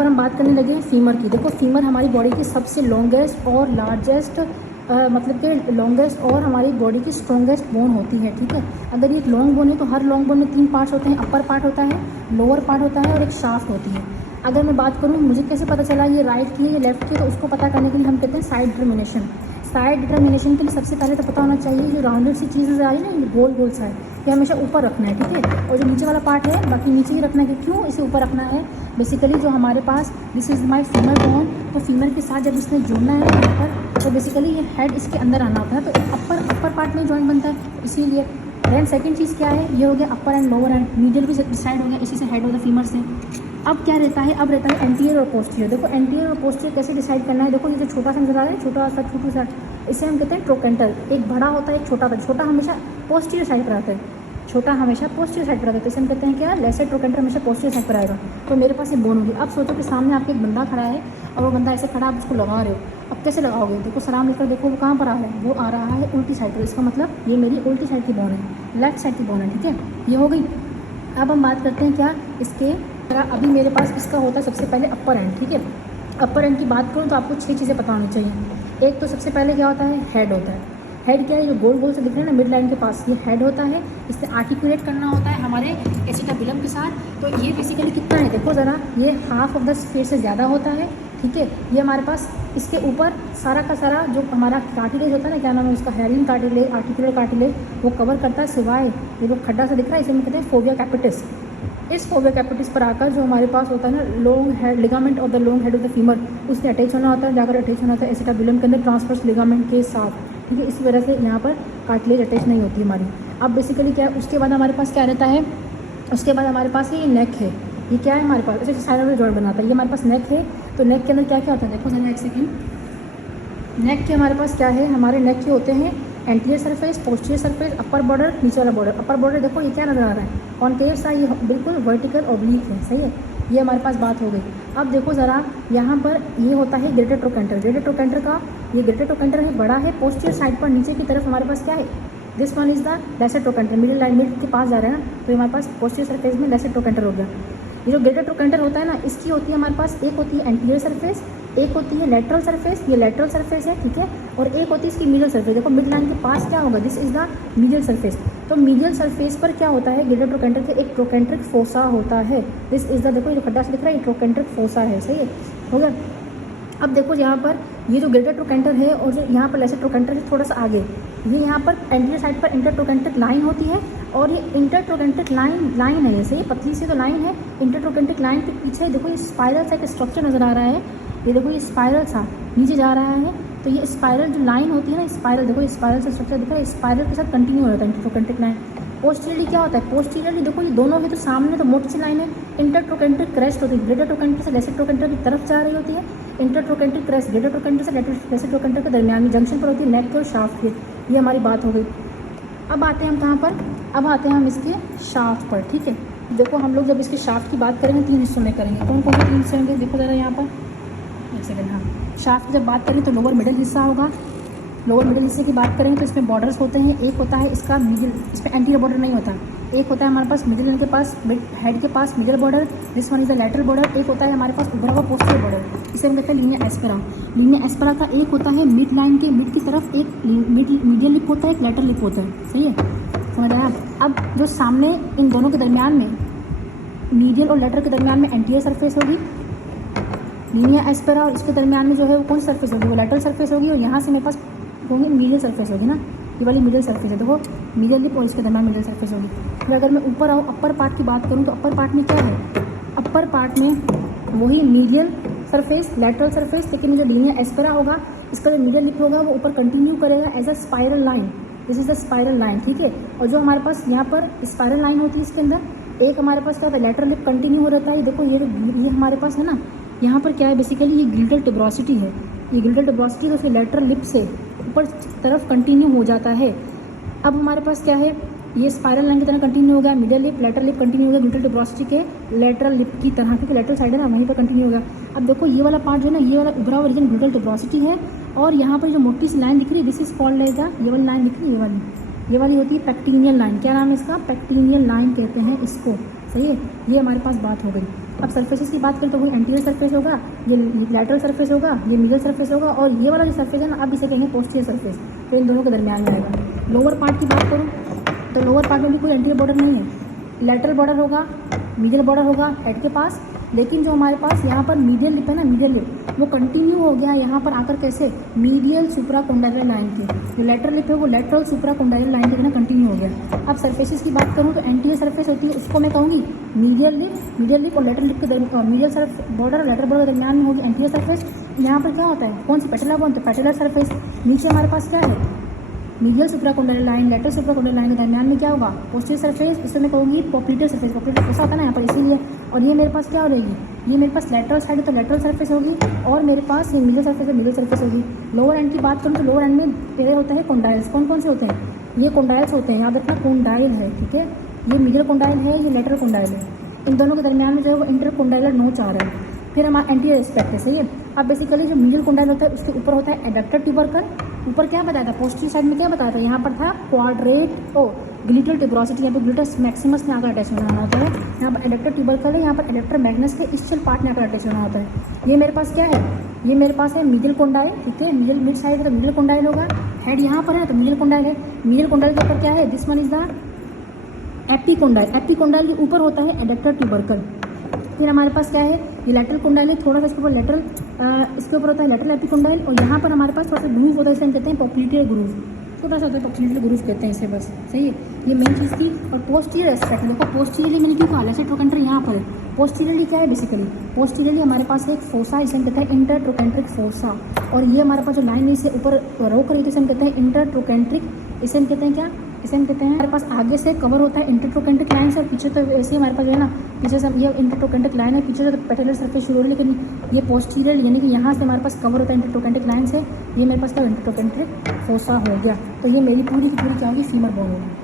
पर हम बात करने लगे फीमर की। देखो फीमर हमारी बॉडी की सबसे लॉन्गेस्ट और लार्जेस्ट मतलब कि लॉन्गेस्ट और हमारी बॉडी की स्ट्रॉन्गेस्ट बोन होती है, ठीक है। अगर ये लॉन्ग बोन है तो हर लॉन्ग बोन में 3 पार्ट्स होते हैं, अपर पार्ट होता है, लोअर पार्ट होता है और एक शाफ्ट होती है। अगर मैं बात करूँ मुझे कैसे पता चला ये राइट की है या लेफ्ट की, तो उसको पता करने के लिए हम कहते हैं साइड डिटर्मिनेशन। साइड डिटर्मिनेशन के लिए सबसे पहले तो पता होना चाहिए जो राउंडेड सी चीज़ें आ रही है ना, गोल गोल सा है, ये हमेशा ऊपर रखना है, ठीक है। और जो नीचे वाला पार्ट है बाकी नीचे ही रखना है। क्यों इसे ऊपर रखना है? बेसिकली जो हमारे पास this is my femur bone, तो फीमर के साथ जब इसने जुड़ना है ऊपर, तो बेसिकली ये हेड इसके अंदर आना होता है, तो अपर पार्ट में जॉइंट बनता है इसीलिए। देन सेकंड चीज़ क्या है, ये हो गया अपर एंड लोअर एंड, मीडियल भी डिसाइड हो गया इसी से, हेड ऑफ द फीमर से। अब क्या रहता है, अब रहता है एंटीरियर और पोस्टीरियर। देखो एंटीरियर और पोस्टीरियर कैसे डिसाइड करना है, देखो ये जो छोटा सा नजर आ रहा है, छोटा सा इसे हम कहते हैं ट्रोकेंटर। एक बड़ा होता है एक छोटा, छोटा हमेशा पोस्टीरियर साइड पर आता है, छोटा हमेशा पोस्टीरियर साइड पर आता है, तो इसे हम कहते हैं क्या, लेसर ट्रोकेंटर हमेशा पोस्टीरियर साइड पर आएगा। तो मेरे पास ये बोन होगी। अब सोचो कि सामने आपके एक बंदा खड़ा है और वो बंदा ऐसे खड़ा, आप उसको लगा रहे हो, अब कैसे लगाओगे? देखो सलाम लेकर देखो वो कहाँ पर आ रहा है, वो आ रहा है उल्टी साइड पर, इसका मतलब ये मेरी उल्टी साइड की बोन है, लेफ्ट साइड की बोन है, ठीक है। ये हो गई। अब हम बात करते हैं क्या इसके, अभी मेरे पास इसका होता है सबसे पहले अपर एंड, ठीक है। अपर एंड की बात करूँ तो आपको 6 चीज़ें पता होनी चाहिए। एक तो सबसे पहले क्या होता है, हेड होता है। हेड क्या है, जो गोल गोल से दिख रहे हैं ना मिड लाइन के पास, ये हेड होता है। इसे आर्टिकुलेट करना होता है हमारे एसिटाबिलम के साथ। तो ये बेसिकली कितना है देखो ज़रा, ये हाफ ऑफ द स्फीयर से ज़्यादा होता है, ठीक है। ये हमारे पास इसके ऊपर सारा का सारा जो हमारा कार्टिलेज होता है ना, क्या नाम है उसका, हेरिंग कार्टिलेज, आर्टिकुलर कार्टिलेज, वो कवर करता है, सिवाय ये जो खड्डा सा दिख रहा है इसे हम कहते हैं फोविया कैपिटिस। इस फोविया कैपिटिस पर आकर जो हमारे पास होता है ना long head, ligament of the long head of the femur, उससे अटैच होना होता है, जाकर अटैच होना होता है एसिटाबिलम के अंदर ट्रांसवर्स लिगामेंट के साथ, ठीक है। इस वजह से यहाँ पर कार्टिलेज अटैच नहीं होती हमारी। अब बेसिकली क्या है, उसके बाद हमारे पास क्या रहता है, उसके बाद हमारे पास ये नेक है। ये क्या है हमारे पास, ऐसे साइड में जॉइंट बनाता है, ये हमारे पास नेक है। तो नेक के अंदर क्या क्या होता है देखो जरा एक सेकेंड, नेक के हमारे पास क्या है, हमारे नेक के होते हैं anterior surface, posterior surface, upper border, नीचे वाला बॉर्डर। अपर बॉर्डर देखो ये क्या नजर आ रहा है, कॉन्केव सा, ये बिल्कुल वर्टिकल ऑब्लिक है, सही है। ये हमारे पास बात हो गई। अब देखो ज़रा यहाँ पर ये होता है ग्रेटर ट्रोकेंटर। ग्रेटर ट्रोकेंटर का ये ग्रेटर ट्रोकेंटर है, बड़ा है, पोस्टीरियर साइड पर नीचे की तरफ हमारे पास क्या है, this one is the lesser trochanter, middle line mid के पास जा रहा है ना, तो हमारे पास पोस्टीरियर सरफेस में लेसर ट्रोकेंटर हो गया। ये जो ग्रेटर ट्रोकेंटर होता है ना, इसकी होती है हमारे पास, एक होती है एंटीरियर सरफेस, एक होती है लेटरल सरफेस, ये लेटरल सरफेस है, ठीक है। और एक होती है इसकी मीडियल सरफेस। देखो मिड लाइन के पास क्या होगा, this is the medial surface. तो मीडियल सरफेस पर क्या होता है, ग्रेटर ट्रोकेंटर के एक ट्रोकेंट्रिक फोसा होता है, दिस इज द, देखो ये जो खड्डा से दिख रहा है ये ट्रोकेंट्रिक फोसा है, सही है, हो गया। अब देखो यहाँ पर ये जो ग्रेटर ट्रोकेंटर है और जो यहाँ पर लेसर ट्रोकेंटर है थोड़ा सा आगे, ये यहाँ पर एंटीरियर साइड पर इंटर ट्रोकेंट्रिक लाइन होती है, और ये इंटर ट्रोकेंट्रिक लाइन है, जैसे ये पतली सी तो लाइन है, इंटर ट्रोकेंट्रिक लाइन के पीछे देखो ये स्पाइरल सा एक स्ट्रक्चर नजर आ रहा है, ये देखो ये स्पाइरल सा नीचे जा रहा है। तो ये स्पाइरल जो लाइन होती है ना, स्पाइरल देखो, स्पाइरल से स्ट्रक्चर दिख रहा है, स्पाइरल के साथ कंटिन्यू हो जाता है इंटरट्रोकेंट्रिक लाइन। पोस्टीरियरली क्या होता है, पोस्टीरियरली देखो ये दोनों है, तो सामने तो मोटी सी लाइन है, इंटरट्रोकेंट्रिक क्रेस्ट होती है, ग्रेटर ट्रोकेंटर से लेसर ट्रोकेंटर की तरफ जा रही होती है। इंटरट्रोकेंट्रिक क्रेस्ट ग्रेटर ट्रोकेंटर से लेसर ट्रोकेंटर के दरमियान में जंक्शन पर होती है, नेक के और शाफ्ट के। ये हमारी बात हो गई। अब आते हैं हम कहाँ पर, अब आते हैं हम इसके शाफ्ट पर, ठीक है। देखो हम लोग जब इसके शाफ्ट की बात करेंगे 3 हिस्सों में करेंगे, कौन कौन से 3 हिस्से होंगे देखो ज़रा यहाँ पर, एक सेकेंड। हाँ, शाफ्ट की जब बात करें तो लोअर मिडिल हिस्सा होगा। लोअर मिडिल हिस्से की बात करेंगे तो इसमें बॉर्डर्स होते हैं, एक होता है इसका मिडिल, इसमें एंटीरियर बॉर्डर नहीं होता, एक होता है हमारे पास मिडिल के पास, हेड के पास middle border, this one is the lateral border. एक होता है हमारे पास उभरा हुआ पोस्टीरियर बॉर्डर, इसे हम कहते हैं लीनिया एस्पेरा। लीनिया एस्पेरा का एक होता है मिड लाइन के मिड की तरफ एक मीडियल लिप होता है, एक लेटरल लिप होता है, सही है, समझ आया। अब जो सामने इन दोनों के दरमियान में, मीडियल और लेटरल के दरमियान में एंटीरियर सरफेस होगी लीनिया एस्पेरा, और इसके दरमियान में जो है वो कौन सी सरफेस होगी, वो लेटरल सरफेस होगी, और यहाँ से मेरे पास होंगे मीडियल सरफेस होगी ना, ये वाली मीडियल सरफेस है, देखो मीडियल लिप और इसके दरमियान मीडियल सरफेस होगी। फिर अगर मैं ऊपर आऊँ अपर पार्ट की बात करूँ तो अपर पार्ट में क्या है, अपर पार्ट में वही मीडियल सरफेस, लेटरल सरफेस, लेकिन जो लीनिया एस्पेरा होगा इसका जो मीडियल लिप होगा वो ऊपर कंटिन्यू करेगा as a spiral line, this is the spiral line, ठीक है। और जो हमारे पास यहाँ पर स्पाइरल लाइन होती है इसके अंदर, एक हमारे पास क्या होता है लेटरल लिप कंटिन्यू हो रहता है, देखो ये हमारे पास है ना, यहाँ पर क्या है बेसिकली ये गिल्टल ट्यूबरोसिटी है, ये गिल्टल ट्यूबरोसिटी तो फिर लेटरल लिप से ऊपर तरफ कंटिन्यू हो जाता है। अब हमारे पास क्या है, ये स्पाइरल लाइन की तरह कंटिन्यू हो गया, middle lip lateral lip continue हो गया गिल्टल ट्यूबरोसिटी के लेटरल लिप की तरह, क्योंकि लेटरल साइड है ना वहीं पर कंटिन्यू हो गया। अब देखो ये वाला पार्ट जो है ना, ये वाला उभरा हुआ रीजन गिल्टल ट्यूबरोसिटी है, और यहाँ पर जो मोटी सी लाइन दिख रही है this is called as the, ये वाली लाइन दिख रही है, ये वाली होती है पेक्टिनियल लाइन। क्या नाम है इसका, पेक्टिनियल लाइन कहते हैं इसको, सही है। ये हमारे पास बात हो गई। अब सरफेसेस की बात करें तो वही एंटीरियर सरफेस होगा, ये लैटरल सरफेस होगा, ये मीडियल सरफेस होगा, और ये वाला जो सरफेस है ना, अब इसे कहेंगे पोस्टीरियर सरफेस, तो इन दोनों के दरमियान में आएगा। लोअर पार्ट की बात करूँ तो लोअर पार्ट में भी कोई एंटीरियर बॉर्डर नहीं है, लैटरल बॉर्डर होगा, मीडियल बॉर्डर होगा हेड के पास, लेकिन जो हमारे पास यहाँ पर मीडियल लिप है ना, मीडियल लिप वो कंटिन्यू हो गया यहाँ पर आकर, कैसे, मीडियल सुप्राकोंडाइलर लाइन की, जो लेटरल लिप है वो लेटरल सुप्राकोंडाइलर लाइन के बिना कंटिन्यू हो गया। अब सरफेसेस की बात करूँ तो एंटीरियर सरफेस होती है, उसको मैं कहूँगी मीडियल लिप और लेटरल लिप के दरमियान, मीडियल सरफ बॉर्डर और लेटरल बॉर्डर के दरमियान में होगी एंटीरियर सरफेस। यहाँ पर क्या होता है, कौन सी पेटला बोन, तो पेटलर सरफेस। नीचे हमारे पास क्या है, medial supracondylar line, lateral supracondylar line के दरमियान में क्या होगा, पोस्टीरियर सरफेस, इसे मैं कहूँगी पोप्लीटेयर सरफेस। पोप्लीटेयर ऐसा होता है ना यहाँ पर, इसीलिए। और ये मेरे पास क्या हो रहेगी, ये मेरे पास लेटरल साइड है तो लेटरल सरफेस होगी, और मेरे पास ये मीडियल सरफेस है, मीडियल सरफेस होगी। लोअर एंड की बात करूँ तो लोअर एंड में पेयर होता है कोंडाइल्स। कौन कौन से होते हैं, ये कोंडाइल्स होते हैं, याद रखना कोंडाइल है, ठीक है। ये मीडियल कोंडाइल है, ये लेटरल कोंडाइल है, इन दोनों के दरमियान में जो है वो इंटरकोंडाइलर नोच आ रहा है। फिर हमारा एंटीरियर एस्पेक्ट है, सही है। अब बेसिकली जो मीडियल कोंडाइल होता है उसके ऊपर होता है एडक्टर ट्यूबरकल। ऊपर क्या बताया था, पोस्टीरियर साइड में क्या बताया था, यहाँ पर था क्वाड्रेट ग्लिटल ट्यूबरोसिटी, यहाँ पर ग्लिटस मैक्सिमस में आकर अटैच होना होता है। यहाँ पर एडक्टर ट्यूबरकल है, यहाँ पर एडक्टर मैग्नस के इस्चल पार्ट में आकर अटैच होना होता है। ये मेरे पास क्या है, ये मेरे पास है मीडियल कोंडाइल, ठीक है। मिड साइड है तो मीडियल कोंडाइल होगा, हेड यहाँ पर है तो मीडियल कोंडाइल है। मीडियल कोंडाइल के ऊपर क्या है, this one is the epicondyle. Epicondyle के ऊपर होता है एडक्टर ट्यूबरकल। फिर हमारे पास क्या है, ये लेटरल कोंडाइल है, थोड़ा सा इसके ऊपर लेटरल, इसके ऊपर होता है लेटरल एपिकोंडाइल, और यहाँ पर हमारे पास थोड़ा सा ग्रूव होता है, इसे हम कहते हैं पोप्लीटेयर ग्रूव, छोटा सा होता है पोप्लीटेयर ग्रूव कहते हैं इसे, बस, सही है। ये मेन चीज़ थी। और पोस्टीरियर एस्पेक्ट, देखो पोस्टीरियरली मैंने क्यों कहा, लेटरल ट्रोकेंटर यहाँ पर है, पोस्टीरियरली क्या है, बेसिकली पोस्टीरियरली हमारे पास एक फोसा, इसे हम कहते हैं इंटरट्रोकेंट्रिक फोसा, और ये हमारे पास जो लाइन है इसे ऊपर रोक रही है, इसे हम कहते हैं इंटरट्रोकेंट्रिक, इसे हम कहते हैं क्या, इसे हम कहते हैं, हमारे पास आगे से कवर होता है इंटरट्रोकेंट्रिक लाइन से, और पीछे तो वैसे ही हमारे पास जो है ना, पीछे से ये इंटरट्रोकेंट्रिक लाइन है, पीछे से तो पेटलर सरफेस शुरू हो रही है, लेकिन ये पोस्टीरियर यानी कि यहाँ से हमारे पास कवर होता है इंटरट्रोकेंट्रिक लाइन से। ये मेरे पास क्या इंटरट्रोकेंट्रिक फोसा हो गया। तो ये मेरी पूरी की पूरी क्या होगी, फीमर बोन होगी।